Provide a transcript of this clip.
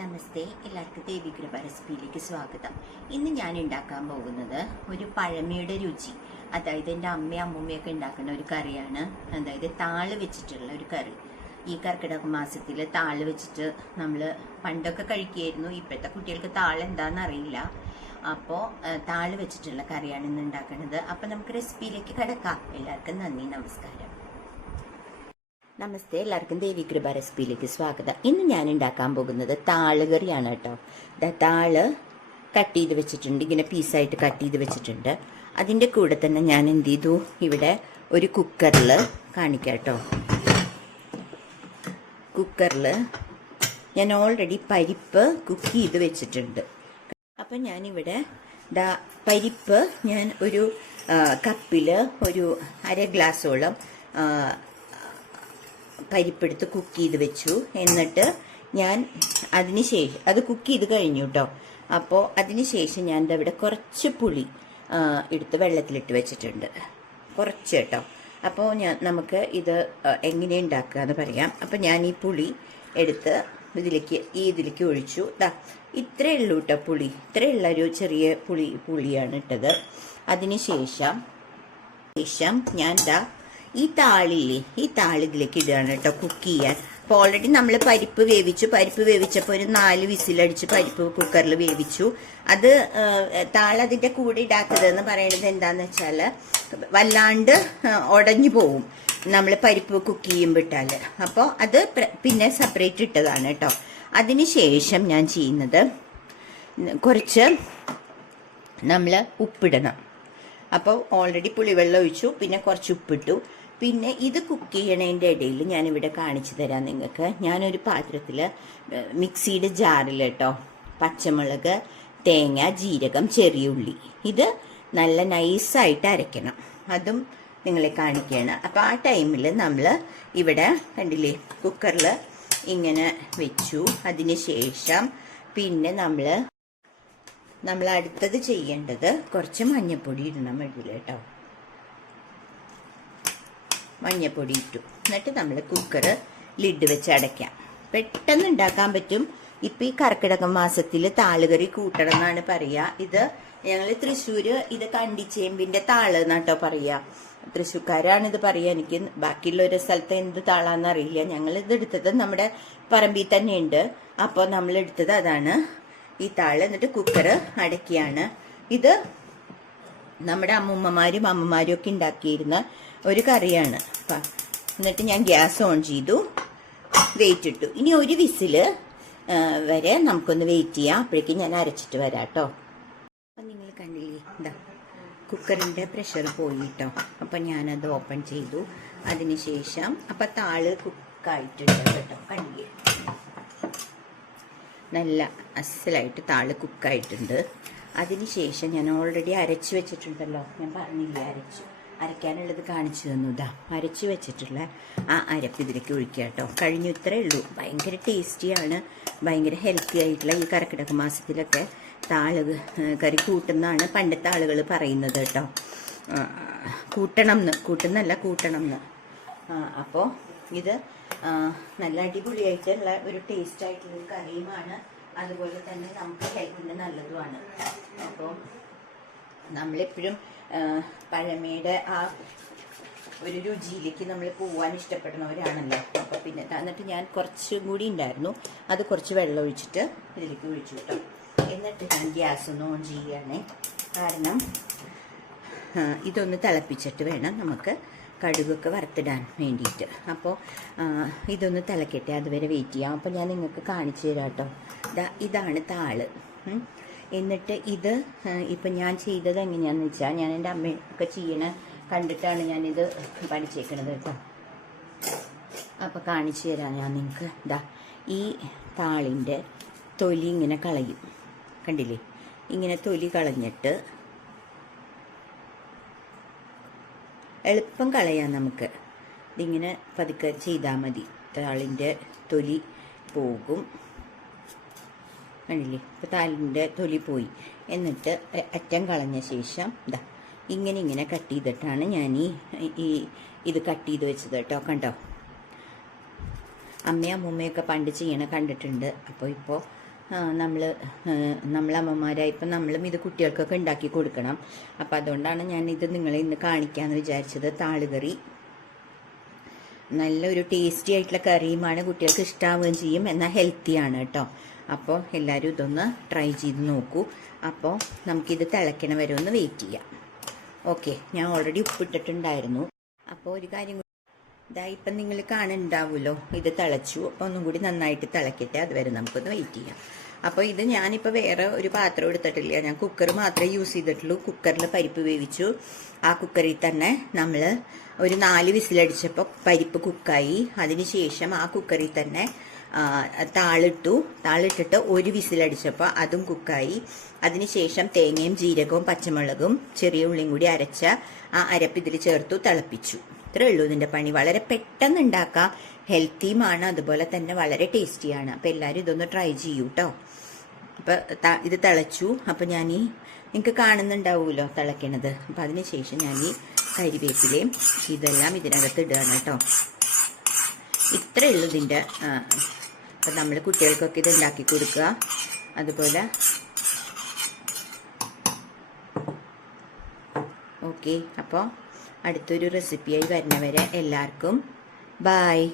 നമസ്തേ, എല്ലാവർക്കും ദേവികൃപ റെസിപ്പിയിലേക്ക് സ്വാഗതം. ഇന്ന് ഞാൻ ഉണ്ടാക്കാൻ പോകുന്നത് ഒരു പഴമയുടെ രുചി, അതായത് എൻ്റെ അമ്മയും അമ്മൂമ്മയൊക്കെ ഉണ്ടാക്കുന്ന ഒരു കറിയാണ്. അതായത് താള് വെച്ചിട്ടുള്ള ഒരു കറി. ഈ കർക്കിടക മാസത്തിൽ താള് വെച്ചിട്ട് നമ്മൾ പണ്ടൊക്കെ കഴിക്കുകയായിരുന്നു. ഇപ്പോഴത്തെ കുട്ടികൾക്ക് താള് എന്താണെന്ന് അറിയില്ല. അപ്പോൾ താള് വെച്ചിട്ടുള്ള കറിയാണ് ഇന്ന് ഉണ്ടാക്കുന്നത്. അപ്പം നമുക്ക് റെസിപ്പിയിലേക്ക് കിടക്കാം. എല്ലാവർക്കും നന്ദി, നമസ്കാരം. നമസ്തേ, എല്ലാവർക്കും ദേവികൃപ റെസിപ്പിയിലേക്ക് സ്വാഗതം. ഇന്ന് ഞാൻ ഉണ്ടാക്കാൻ പോകുന്നത് താള് കറിയാണ് കേട്ടോ. താള് കട്ട് ചെയ്ത് വെച്ചിട്ടുണ്ട്, ഇങ്ങനെ പീസായിട്ട് കട്ട് ചെയ്ത് വെച്ചിട്ടുണ്ട്. അതിൻ്റെ കൂടെ തന്നെ ഞാൻ എന്ത് ചെയ്തു, ഇവിടെ ഒരു കുക്കറിൽ കാണിക്കാം കേട്ടോ. കുക്കറിൽ ഞാൻ ഓൾറെഡി പരിപ്പ് കുക്ക് ചെയ്ത് വെച്ചിട്ടുണ്ട്. അപ്പം ഞാനിവിടെ പരിപ്പ് ഞാൻ ഒരു കപ്പിൽ ഒരു അര ഗ്ലാസോളം പരിപ്പെടുത്ത് കുക്ക് ചെയ്ത് വെച്ചു. എന്നിട്ട് ഞാൻ അതിന് ശേഷം അത് കുക്ക് ചെയ്ത് കഴിഞ്ഞു കേട്ടോ. അപ്പോൾ അതിന് ശേഷം ഞാൻ ഇവിടെ കുറച്ച് പുളി എടുത്ത് വെള്ളത്തിലിട്ട് വെച്ചിട്ടുണ്ട്, കുറച്ച് കേട്ടോ. അപ്പോൾ നമുക്ക് ഇത് എങ്ങനെ ഉണ്ടാക്കുക എന്ന് പറയാം. അപ്പം ഞാൻ ഈ പുളി എടുത്ത് ഇതിലേക്ക് ഒഴിച്ചു. ഇത്രയേ ഉള്ളൂ കേട്ടോ പുളി, ഇത്രയുള്ള ഒരു ചെറിയ പുളിയാണ് ഇട്ടത്. അതിന് ശേഷം ഞാൻ ഈ താള് ഇതിലേക്ക് ഇടുകയാണ് കേട്ടോ, കുക്ക് ചെയ്യാൻ. അപ്പോൾ ഓൾറെഡി നമ്മൾ പരിപ്പ് വേവിച്ചപ്പോൾ ഒരു 4 വിസിലടിച്ച് പരിപ്പ് കുക്കറിൽ വേവിച്ചു. അത് അതിൻ്റെ കൂടെ ഇടാത്തതെന്ന് പറയുന്നത് എന്താണെന്ന് വെച്ചാൽ വല്ലാണ്ട് ഉടഞ്ഞു പോവും നമ്മൾ പരിപ്പ് കുക്ക് ചെയ്യുമ്പോൾ ഇട്ടാൽ. അപ്പോൾ അത് പിന്നെ സെപ്പറേറ്റ് ഇട്ടതാണ് കേട്ടോ. അതിന് ശേഷം ഞാൻ ചെയ്യുന്നത് കുറച്ച് നമ്മൾ ഉപ്പിടണം. അപ്പോൾ ഓൾറെഡി പുളിവെള്ളം ഒഴിച്ചു, പിന്നെ കുറച്ച് ഉപ്പിട്ടു. പിന്നെ ഇത് കുക്ക് ചെയ്യണതിൻ്റെ ഇടയിൽ ഞാനിവിടെ കാണിച്ചു തരാം നിങ്ങൾക്ക്. ഞാനൊരു പാത്രത്തിൽ മിക്സിയുടെ ജാറിൽ കേട്ടോ പച്ചമുളക്, തേങ്ങ, ജീരകം, ചെറിയ ഉള്ളി ഇത് നല്ല നൈസായിട്ട് അരയ്ക്കണം. അതും നിങ്ങളെ കാണിക്കുകയാണ്. അപ്പോൾ ആ ടൈമിൽ നമ്മൾ ഇവിടെ കണ്ടില്ലേ കുക്കറിൽ ഇങ്ങനെ വെച്ചു. അതിന് ശേഷം പിന്നെ നമ്മൾ അടുത്തത് ചെയ്യേണ്ടത് കുറച്ച് മഞ്ഞൾപ്പൊടി ഇടണം ഇതിൽ കേട്ടോ. മഞ്ഞൾപ്പൊടി ഇട്ടു. എന്നിട്ട് നമ്മൾ കുക്കർ ലിഡ് വെച്ച് അടയ്ക്കാം. പെട്ടെന്ന് ഉണ്ടാക്കാൻ പറ്റും. ഇപ്പം ഈ കർക്കിടക മാസത്തിൽ താളുകറി കൂട്ടണം എന്നാണ് പറയുക. ഇത് ഞങ്ങൾ തൃശ്ശൂർ ഇത് കണ്ടിച്ചേമ്പിൻ്റെ താള് എന്നാട്ടോ പറയുക. തൃശ്ശൂർക്കാരാണ് ഇത് പറയുക. എനിക്ക് ബാക്കിയുള്ള ഒരു സ്ഥലത്ത് എന്ത് താളാന്ന് അറിയില്ല. ഞങ്ങൾ ഇത് എടുത്തത് നമ്മുടെ പറമ്പിൽ തന്നെ ഉണ്ട്. അപ്പോൾ നമ്മൾ എടുത്തത് അതാണ് ഈ താള്. എന്നിട്ട് കുക്കർ അടയ്ക്കുകയാണ്. ഇത് നമ്മുടെ അമ്മൂമ്മമാരും അമ്മമാരും ഒക്കെ ഉണ്ടാക്കിയിരുന്ന ഒരു കറിയാണ്. എന്നിട്ട് ഞാൻ ഗ്യാസ് ഓൺ ചെയ്തു, വെയിറ്റ് ഇട്ടു. ഇനി ഒരു വിസില് വരെ നമുക്കൊന്ന് വെയിറ്റ് ചെയ്യാം. അപ്പോഴേക്കും ഞാൻ അരച്ചിട്ട് വരാം കേട്ടോ. അപ്പം നിങ്ങൾ കണ്ടില്ലേ, കുക്കറിൻ്റെ പ്രഷർ പോയി കേട്ടോ. അപ്പം ഞാനത് ഓപ്പൺ ചെയ്തു. അതിന് ശേഷം അപ്പം താള് കുക്കായിട്ടുണ്ട് കേട്ടോ. കണ്ടില്ലേ, നല്ല അസലായിട്ട് താള് കുക്കായിട്ടുണ്ട്. അതിന് ശേഷം ഞാൻ ഓൾറെഡി അരച്ചു വെച്ചിട്ടുണ്ടല്ലോ, ഞാൻ പറഞ്ഞില്ലേ അരയ്ക്കാനുള്ളത് കാണിച്ചു തന്നു. അരച്ചു വെച്ചിട്ടുള്ള ആ അരപ്പ് ഇതിലേക്ക് ഒഴിക്കുക കേട്ടോ. കഴിഞ്ഞു, ഇത്രയേ ഉള്ളൂ. ഭയങ്കര ടേസ്റ്റിയാണ്, ഭയങ്കര ഹെൽത്തി ആയിട്ടുള്ള ഈ കർക്കിടക മാസത്തിലൊക്കെ താള് കറി കൂട്ടുന്നതാണ് പണ്ടത്തെ ആളുകൾ പറയുന്നത് കേട്ടോ. കൂട്ടണം എന്ന്. അപ്പോൾ ഇത് നല്ല അടിപൊളിയായിട്ടുള്ള ഒരു ടേസ്റ്റ് ആയിട്ടുള്ള കറിയുമാണ്. അതുപോലെ തന്നെ നമുക്ക് ഹെൽത്തിന് നല്ലതുമാണ്. അപ്പോൾ നമ്മളെപ്പോഴും പഴമയുടെ ആ ഒരു രുചിയിലേക്ക് നമ്മൾ പോകാൻ ഇഷ്ടപ്പെടുന്നവരാണല്ലോ. അപ്പോൾ പിന്നെ എന്നിട്ട് ഞാൻ കുറച്ചും കൂടി ഉണ്ടായിരുന്നു, അത് കുറച്ച് വെള്ളം ഒഴിച്ചിട്ട് ഇതിലേക്ക് ഒഴിച്ചു കേട്ടോ. എന്നിട്ട് ഞാൻ ഗ്യാസ് ഒന്ന് ഓൺ ചെയ്യുകയാണേ. കാരണം ഇതൊന്ന് തിളപ്പിച്ചിട്ട് വേണം നമുക്ക് കടുകൊക്കെ വറുത്തിടാൻ വേണ്ടിയിട്ട്. അപ്പോൾ ഇതൊന്ന് തിളക്കട്ടെ, അതുവരെ വെയിറ്റ് ചെയ്യാം. അപ്പോൾ ഞാൻ നിങ്ങൾക്ക് കാണിച്ചു തരാം കേട്ടോ. ഇതാണ് താള്. എന്നിട്ട് ഇത് ഇപ്പം ഞാൻ ചെയ്തത് എങ്ങനെയാണെന്ന് വെച്ചാൽ, ഞാൻ എൻ്റെ അമ്മയൊക്കെ കണ്ടിട്ടാണ് ഞാനിത് പഠിച്ചേക്കണത് കേട്ടോ. അപ്പോൾ കാണിച്ചു തരാം ഞാൻ നിങ്ങൾക്ക്. ഈ താളിൻ്റെ തൊലി ഇങ്ങനെ കളയും, കണ്ടില്ലേ, ഇങ്ങനെ തൊലി കളഞ്ഞിട്ട് എളുപ്പം കളയാം നമുക്ക്. ഇതിങ്ങനെ പതുക്കെ ചെയ്താൽ മതി, താളിൻ്റെ തൊലി പോകും. കണ്ടില്ലേ, ഇപ്പോൾ താളിൻ്റെ തൊലി പോയി. എന്നിട്ട് അറ്റം കളഞ്ഞ ശേഷം ഇങ്ങനെ കട്ട് ചെയ്തിട്ടാണ് ഞാൻ ഇത് കട്ട് ചെയ്ത് വെച്ചത് കേട്ടോ. കണ്ടോ, അമ്മയും അമ്മൂമ്മയൊക്കെ പണ്ട് ചെയ്യണ കണ്ടിട്ടുണ്ട്. അപ്പോൾ നമ്മളമ്മമാരായി ഇപ്പം നമ്മളും ഇത് കുട്ടികൾക്കൊക്കെ ഉണ്ടാക്കി കൊടുക്കണം. അപ്പം അതുകൊണ്ടാണ് ഞാൻ ഇത് നിങ്ങളെ ഇന്ന് കാണിക്കാമെന്ന് വിചാരിച്ചത്. താളുകറി നല്ലൊരു ടേസ്റ്റി ആയിട്ടുള്ള കറിയുമാണ്, കുട്ടികൾക്ക് ഇഷ്ടാവുകയും ചെയ്യും, എന്നാൽ ഹെൽത്തിയാണ് കേട്ടോ. അപ്പോൾ എല്ലാവരും ഇതൊന്ന് ട്രൈ ചെയ്ത് നോക്കൂ. അപ്പോൾ നമുക്കിത് തിളയ്ക്കണ വരെ ഒന്ന് വെയിറ്റ് ചെയ്യാം. ഓക്കെ, ഞാൻ ഓൾറെഡി ഉപ്പിട്ടിട്ടുണ്ടായിരുന്നു. അപ്പോൾ ഒരു കാര്യം ഇതാ ഇപ്പം നിങ്ങൾ കാണുന്നുണ്ടാവുമല്ലോ, ഇത് തിളച്ചു. അപ്പോൾ ഒന്നും കൂടി നന്നായിട്ട് തിളക്കട്ടെ, അതുവരെ നമുക്കൊന്ന് വെയിറ്റ് ചെയ്യാം. അപ്പോൾ ഇത് ഞാനിപ്പോൾ വേറെ ഒരു പാത്രം എടുത്തിട്ടില്ല, ഞാൻ കുക്കർ മാത്രമേ യൂസ് ചെയ്തിട്ടുള്ളൂ. കുക്കറിൽ പരിപ്പ് വേവിച്ചു. ആ കുക്കറിൽ തന്നെ നമ്മൾ ഒരു 4 വിസിലടിച്ചപ്പോൾ പരിപ്പ് കുക്കായി. അതിനുശേഷം ആ കുക്കറിൽ തന്നെ താളിട്ടിട്ട് 1 വിസിലടിച്ചപ്പോൾ അതും കുക്കായി. അതിനുശേഷം തേങ്ങയും ജീരകവും പച്ചമുളകും ചെറിയ ഉള്ളിയും കൂടി അരച്ച ആ അരപ്പ് ഇതിൽ ചേർത്തു തിളപ്പിച്ചു. ഇത്രേ ഉള്ളൂ ഇതിൻ്റെ പണി. വളരെ പെട്ടെന്ന് ഉണ്ടാക്കാം, ഹെൽത്തിയുമാണ്, അതുപോലെ തന്നെ വളരെ ടേസ്റ്റിയാണ്. അപ്പോൾ എല്ലാവരും ഇതൊന്ന് ട്രൈ ചെയ്യൂ കേട്ടോ. അപ്പം ഇത് തിളച്ചു. അപ്പം നിങ്ങൾക്ക് കാണുന്നുണ്ടാവുമല്ലോ തിളയ്ക്കണത്. അപ്പം അതിനുശേഷം ഞാൻ ഈ കരിവേപ്പിലയും ഇതെല്ലാം ഇതിനകത്ത് ഇടുകയാണ് കേട്ടോ. ഇത്രയേ ഉള്ളൂ ഇതിൻ്റെ. അപ്പം നമ്മൾ കുട്ടികൾക്കൊക്കെ ഇത് ഉണ്ടാക്കി കൊടുക്കുക. അതുപോലെ ഓക്കെ, അപ്പോൾ അടുത്തൊരു റെസിപ്പിയായി വരുന്നവരെ എല്ലാവർക്കും ബായ്.